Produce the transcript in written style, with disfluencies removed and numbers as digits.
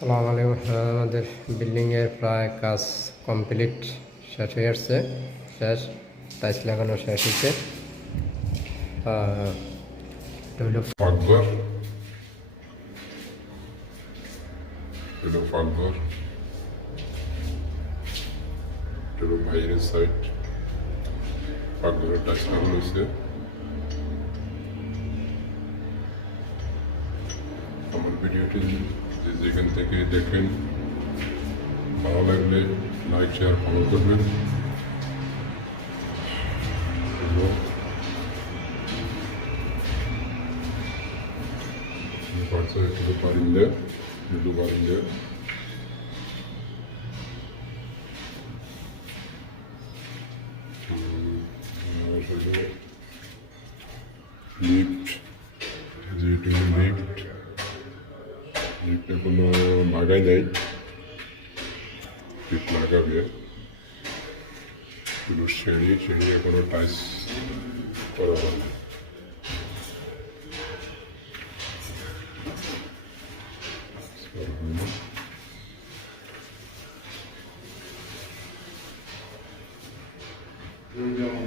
সালাম আলাইকুম। আমাদের বিল্ডিংয়ের প্রায় কাজ কমপ্লিট শেষ হয়ে আসছে। টাইলস লাগানো শেষ হয়েছে। ফাঁকঘর, এটা ফাঁকঘর, এটা বাইরের সাইড। ফাঁকঘরের টাইলস লাগানো হয়েছে। আমার ভিডিওটি যেখান থেকে দেখেন ভালো লাগলে লাইক শেয়ার ফলো করবেন এবং একটু বারিন্দে লিফট, যেহেতু লিফটে কোনো লাগাই নাই, লিফট লাগাবে। শুধু সিঁড়ি এখনো টাইলস করা হয়নি। যেমন